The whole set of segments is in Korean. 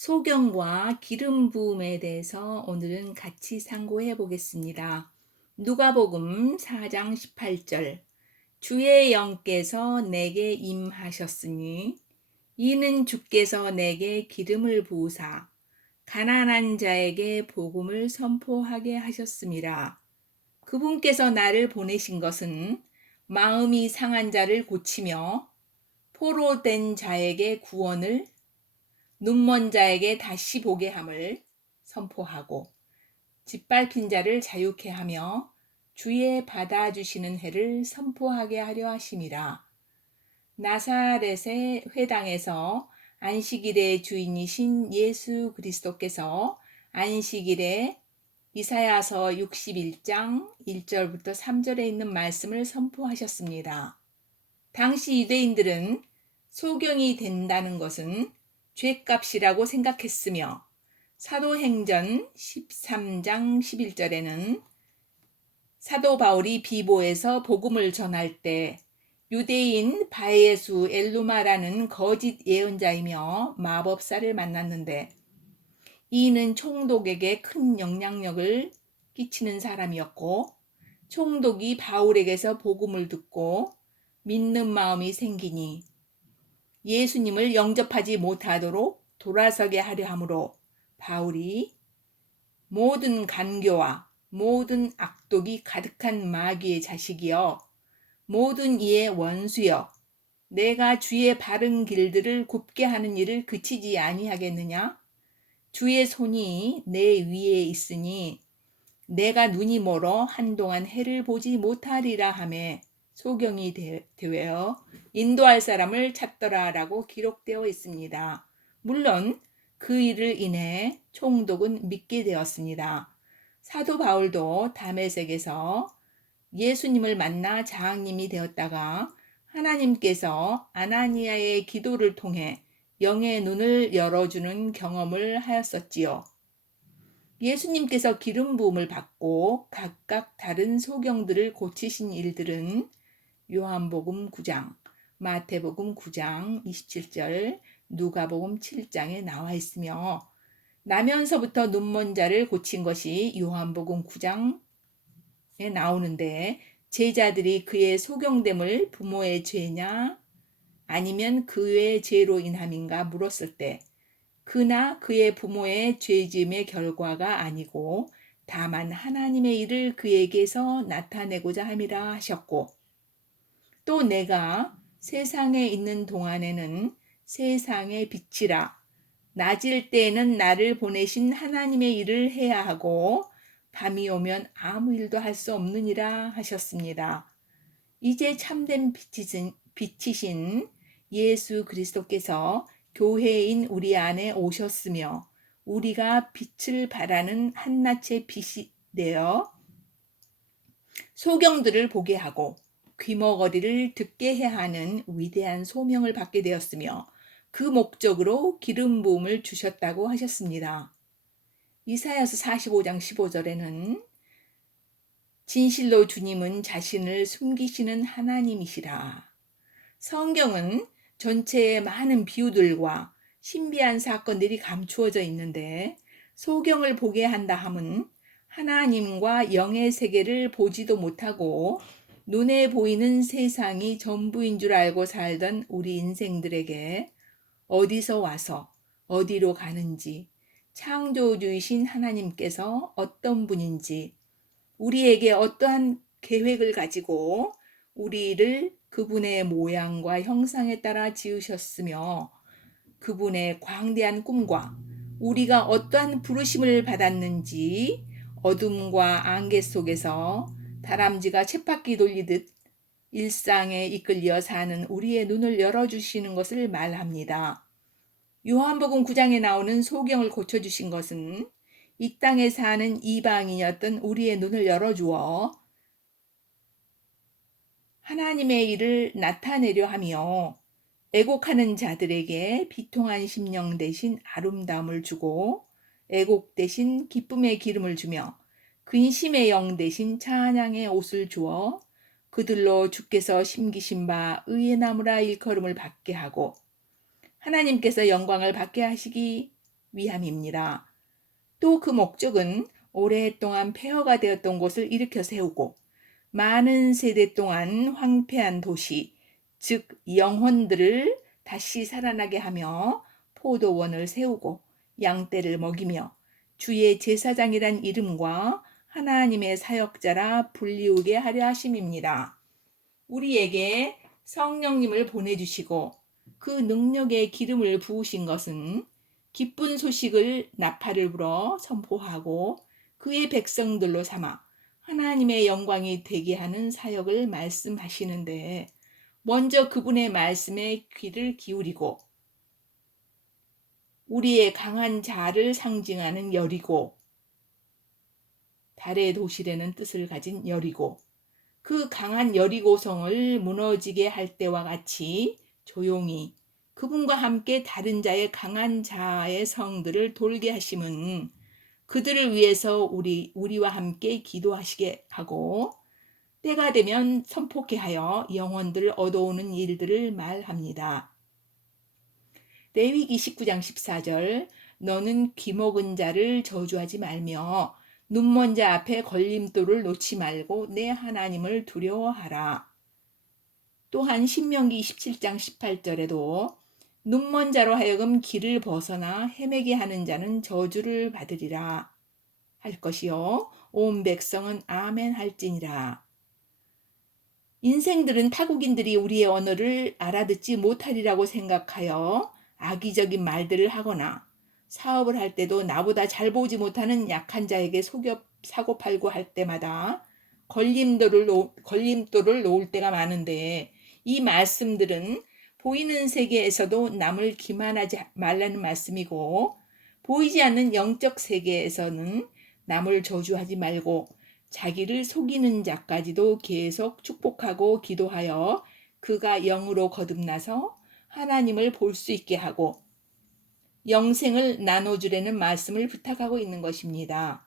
소경과 기름 부음에 대해서 오늘은 같이 상고해 보겠습니다. 누가복음 4장 18절. 주의 영께서 내게 임하셨으니 이는 주께서 내게 기름을 부으사 가난한 자에게 복음을 선포하게 하셨습니다. 그분께서 나를 보내신 것은 마음이 상한 자를 고치며 포로된 자에게 구원을, 눈먼 자에게 다시 보게 함을 선포하고 짓밟힌 자를 자유케 하며 주의 받아주시는 해를 선포하게 하려 하심이라. 나사렛의 회당에서 안식일의 주인이신 예수 그리스도께서 안식일에 이사야서 61장 1절부터 3절에 있는 말씀을 선포하셨습니다. 당시 유대인들은 소경이 된다는 것은 죗값이라고 생각했으며 사도행전 13장 11절에는 사도 바울이 비보에서 복음을 전할 때 유대인 바예수 엘루마라는 거짓 예언자이며 마법사를 만났는데 이는 총독에게 큰 영향력을 끼치는 사람이었고 총독이 바울에게서 복음을 듣고 믿는 마음이 생기니 예수님을 영접하지 못하도록 돌아서게 하려 하므로 바울이 모든 간교와 모든 악독이 가득한 마귀의 자식이여 모든 이의 원수여 내가 주의 바른 길들을 굽게 하는 일을 그치지 아니하겠느냐? 주의 손이 내 위에 있으니 내가 눈이 멀어 한동안 해를 보지 못하리라 하매 소경이 되어 인도할 사람을 찾더라라고 기록되어 있습니다. 물론 그 일을 인해 총독은 믿게 되었습니다. 사도 바울도 다메섹에서 예수님을 만나 장님이 되었다가 하나님께서 아나니아의 기도를 통해 영의 눈을 열어주는 경험을 하였었지요. 예수님께서 기름 부음을 받고 각각 다른 소경들을 고치신 일들은 요한복음 9장, 마태복음 9장 27절, 누가복음 7장에 나와 있으며 나면서부터 눈먼 자를 고친 것이 요한복음 9장에 나오는데 제자들이 그의 소경됨을 부모의 죄냐 아니면 그의 죄로 인함인가 물었을 때 그나 그의 부모의 죄짐의 결과가 아니고 다만 하나님의 일을 그에게서 나타내고자 함이라 하셨고 또 내가 세상에 있는 동안에는 세상의 빛이라 낮일 때에는 나를 보내신 하나님의 일을 해야 하고 밤이 오면 아무 일도 할 수 없느니라 하셨습니다. 이제 참된 빛이신 예수 그리스도께서 교회인 우리 안에 오셨으며 우리가 빛을 발하는 한낱의 빛이 되어 소경들을 보게 하고 귀머거리를 듣게 해야 하는 위대한 소명을 받게 되었으며 그 목적으로 기름 부음을 주셨다고 하셨습니다. 이사야서 45장 15절에는 진실로 주님은 자신을 숨기시는 하나님이시라. 성경은 전체에 많은 비유들과 신비한 사건들이 감추어져 있는데 소경을 보게 한다 함은 하나님과 영의 세계를 보지도 못하고 눈에 보이는 세상이 전부인 줄 알고 살던 우리 인생들에게 어디서 와서 어디로 가는지 창조주이신 하나님께서 어떤 분인지 우리에게 어떠한 계획을 가지고 우리를 그분의 모양과 형상에 따라 지으셨으며 그분의 광대한 꿈과 우리가 어떠한 부르심을 받았는지 어둠과 안개 속에서 다람쥐가 쳇바퀴 돌리듯 일상에 이끌려 사는 우리의 눈을 열어주시는 것을 말합니다. 요한복음 9장에 나오는 소경을 고쳐주신 것은 이 땅에 사는 이방인이었던 우리의 눈을 열어주어 하나님의 일을 나타내려 하며 애곡하는 자들에게 비통한 심령 대신 아름다움을 주고 애곡 대신 기쁨의 기름을 주며 근심의 영 대신 찬양의 옷을 주어 그들로 주께서 심기신 바 의의 나무라 일컬음을 받게 하고 하나님께서 영광을 받게 하시기 위함입니다. 또 그 목적은 오랫동안 폐허가 되었던 곳을 일으켜 세우고 많은 세대 동안 황폐한 도시, 즉 영혼들을 다시 살아나게 하며 포도원을 세우고 양떼를 먹이며 주의 제사장이란 이름과 하나님의 사역자라 불리우게 하려 하심입니다. 우리에게 성령님을 보내주시고 그 능력의 기름을 부으신 것은 기쁜 소식을 나팔을 불어 선포하고 그의 백성들로 삼아 하나님의 영광이 되게 하는 사역을 말씀하시는데, 먼저 그분의 말씀에 귀를 기울이고 우리의 강한 자를 상징하는 여리고, 달의 도시라는 뜻을 가진 여리고, 그 강한 여리고성을 무너지게 할 때와 같이 조용히 그분과 함께 다른 자의 강한 자의 성들을 돌게 하심은 그들을 위해서 우리와 함께 기도하시게 하고 때가 되면 선포케 하여 영혼들을 얻어오는 일들을 말합니다. 레위기 19장 14절 너는 귀먹은 자를 저주하지 말며 눈먼 자 앞에 걸림돌을 놓지 말고 내 하나님을 두려워하라. 또한 신명기 27장 18절에도 눈먼 자로 하여금 길을 벗어나 헤매게 하는 자는 저주를 받으리라 할 것이요 온 백성은 아멘 할지니라. 인생들은 타국인들이 우리의 언어를 알아듣지 못하리라고 생각하여 악의적인 말들을 하거나 사업을 할 때도 나보다 잘 보지 못하는 약한 자에게 속여 사고팔고 할 때마다 걸림돌을 놓을 때가 많은데, 이 말씀들은 보이는 세계에서도 남을 기만하지 말라는 말씀이고 보이지 않는 영적 세계에서는 남을 저주하지 말고 자기를 속이는 자까지도 계속 축복하고 기도하여 그가 영으로 거듭나서 하나님을 볼 수 있게 하고 영생을 나눠주라는 말씀을 부탁하고 있는 것입니다.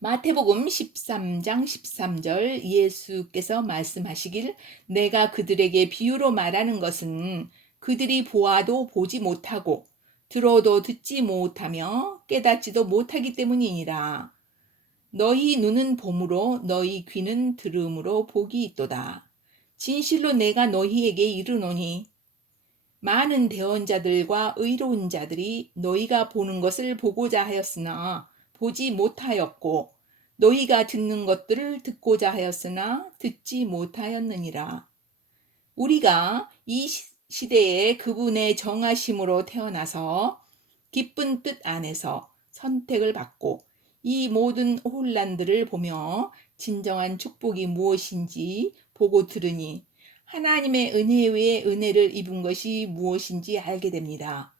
마태복음 13장 13절 예수께서 말씀하시길 내가 그들에게 비유로 말하는 것은 그들이 보아도 보지 못하고 들어도 듣지 못하며 깨닫지도 못하기 때문이니라. 너희 눈은 봄으로 너희 귀는 들음으로 복이 있도다. 진실로 내가 너희에게 이르노니 많은 대언자들과 의로운 자들이 너희가 보는 것을 보고자 하였으나 보지 못하였고 너희가 듣는 것들을 듣고자 하였으나 듣지 못하였느니라. 우리가 이 시대에 그분의 정하심으로 태어나서 기쁜 뜻 안에서 선택을 받고 이 모든 혼란들을 보며 진정한 축복이 무엇인지 보고 들으니 하나님의 은혜 외에 은혜를 입은 것이 무엇인지 알게 됩니다.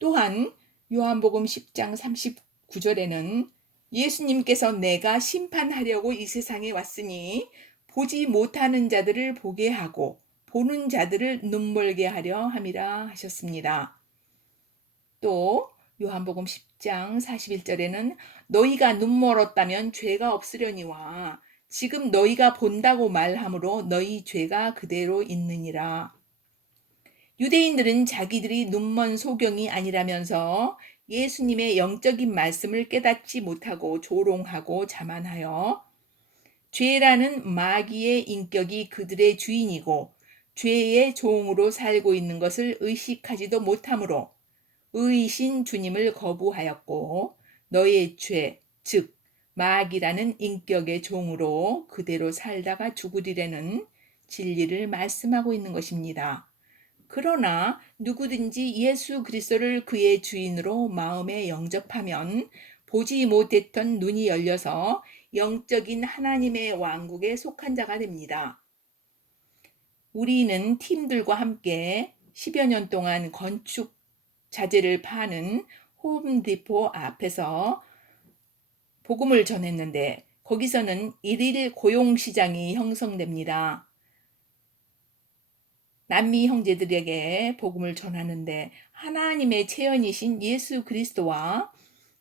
또한 요한복음 10장 39절에는 예수님께서 내가 심판하려고 이 세상에 왔으니 보지 못하는 자들을 보게 하고 보는 자들을 눈멀게 하려 함이라 하셨습니다. 또 요한복음 10장 41절에는 너희가 눈멀었다면 죄가 없으려니와 지금 너희가 본다고 말하므로 너희 죄가 그대로 있느니라. 유대인들은 자기들이 눈먼 소경이 아니라면서 예수님의 영적인 말씀을 깨닫지 못하고 조롱하고 자만하여 죄라는 마귀의 인격이 그들의 주인이고 죄의 종으로 살고 있는 것을 의식하지도 못하므로 의이신 주님을 거부하였고 너의 죄, 즉 마귀라는 인격의 종으로 그대로 살다가 죽으리라는 진리를 말씀하고 있는 것입니다. 그러나 누구든지 예수 그리스도를 그의 주인으로 마음에 영접하면 보지 못했던 눈이 열려서 영적인 하나님의 왕국에 속한 자가 됩니다. 우리는 팀들과 함께 10여 년 동안 건축 자재를 파는 홈디포 앞에서 복음을 전했는데 거기서는 일일 고용시장이 형성됩니다. 남미 형제들에게 복음을 전하는데 하나님의 체현이신 예수 그리스도와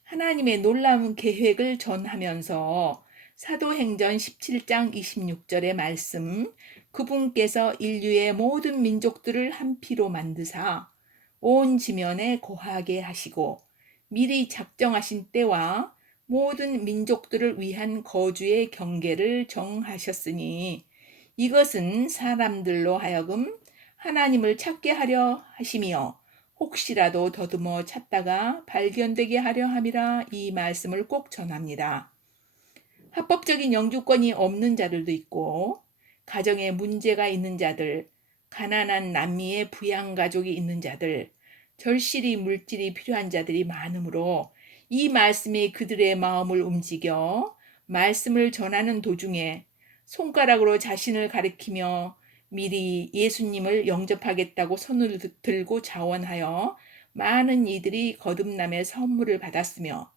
하나님의 놀라운 계획을 전하면서 사도행전 17장 26절의 말씀, 그분께서 인류의 모든 민족들을 한 피로 만드사 온 지면에 거하게 하시고 미리 작정하신 때와 모든 민족들을 위한 거주의 경계를 정하셨으니 이것은 사람들로 하여금 하나님을 찾게 하려 하심이요 혹시라도 더듬어 찾다가 발견되게 하려 함이라 이 말씀을 꼭 전합니다. 합법적인 영주권이 없는 자들도 있고 가정에 문제가 있는 자들, 가난한 남미의 부양가족이 있는 자들, 절실히 물질이 필요한 자들이 많으므로 이 말씀이 그들의 마음을 움직여 말씀을 전하는 도중에 손가락으로 자신을 가리키며 미리 예수님을 영접하겠다고 손을 들고 자원하여 많은 이들이 거듭남의 선물을 받았으며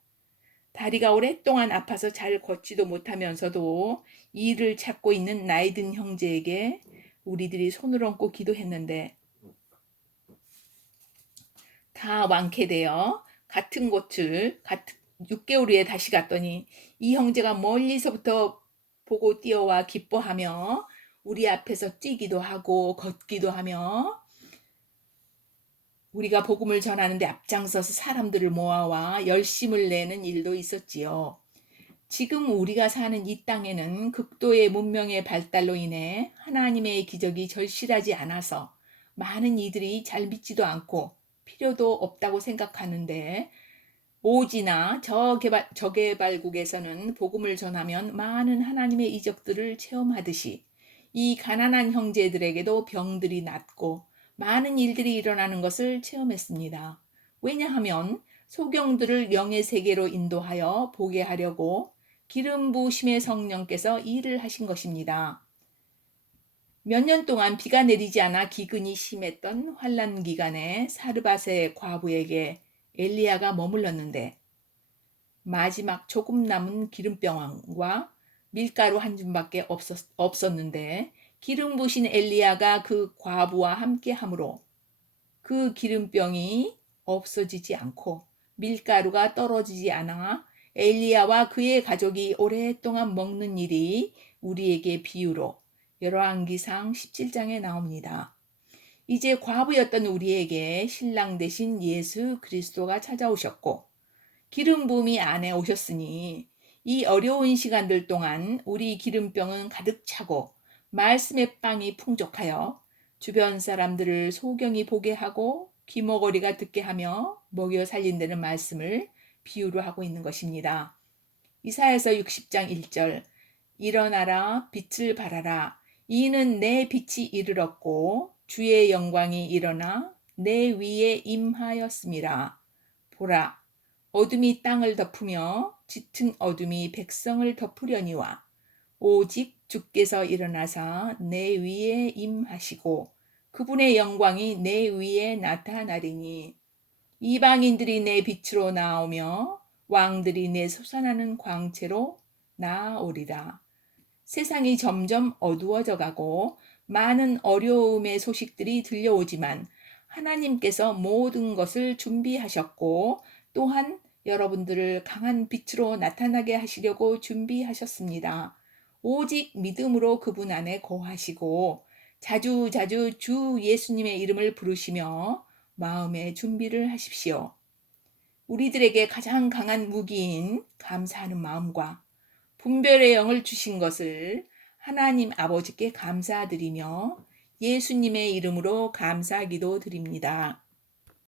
다리가 오랫동안 아파서 잘 걷지도 못하면서도 이를 찾고 있는 나이든 형제에게 우리들이 손을 얹고 기도했는데 다 완쾌되어 같은 곳을 6개월 후에 다시 갔더니 이 형제가 멀리서부터 보고 뛰어와 기뻐하며 우리 앞에서 뛰기도 하고 걷기도 하며 우리가 복음을 전하는데 앞장서서 사람들을 모아와 열심을 내는 일도 있었지요. 지금 우리가 사는 이 땅에는 극도의 문명의 발달로 인해 하나님의 기적이 절실하지 않아서 많은 이들이 잘 믿지도 않고 필요도 없다고 생각하는데 오지나 저개발국에서는 복음을 전하면 많은 하나님의 이적들을 체험하듯이 이 가난한 형제들에게도 병들이 낫고 많은 일들이 일어나는 것을 체험했습니다. 왜냐하면 소경들을 영의 세계로 인도하여 보게 하려고 기름 부으심의 성령께서 일을 하신 것입니다. 몇 년 동안 비가 내리지 않아 기근이 심했던 환란 기간에 사르밧의 과부에게 엘리야가 머물렀는데 마지막 조금 남은 기름병과 밀가루 한 줌밖에 없었는데 기름 부으신 엘리야가 그 과부와 함께 함으로 그 기름병이 없어지지 않고 밀가루가 떨어지지 않아 엘리야와 그의 가족이 오랫동안 먹는 일이 우리에게 비유로 열왕기상 17장에 나옵니다. 이제 과부였던 우리에게 신랑 되신 예수 그리스도가 찾아오셨고 기름 부음이 안에 오셨으니 이 어려운 시간들 동안 우리 기름병은 가득 차고 말씀의 빵이 풍족하여 주변 사람들을 소경이 보게 하고 귀머거리가 듣게 하며 먹여 살린다는 말씀을 비유로 하고 있는 것입니다. 이사야서 60장 1절 일어나라 빛을 발하라 이는 내 빛이 이르렀고 주의 영광이 일어나 내 위에 임하였음이라. 보라 어둠이 땅을 덮으며 짙은 어둠이 백성을 덮으려니와 오직 주께서 일어나사 내 위에 임하시고 그분의 영광이 내 위에 나타나리니 이방인들이 내 빛으로 나오며 왕들이 내 솟아나는 광채로 나아오리라. 세상이 점점 어두워져 가고 많은 어려움의 소식들이 들려오지만 하나님께서 모든 것을 준비하셨고 또한 여러분들을 강한 빛으로 나타나게 하시려고 준비하셨습니다. 오직 믿음으로 그분 안에 거하시고 자주자주 주 예수님의 이름을 부르시며 마음의 준비를 하십시오. 우리들에게 가장 강한 무기인 감사하는 마음과 분별의 영을 주신 것을 하나님 아버지께 감사드리며 예수님의 이름으로 감사기도 드립니다.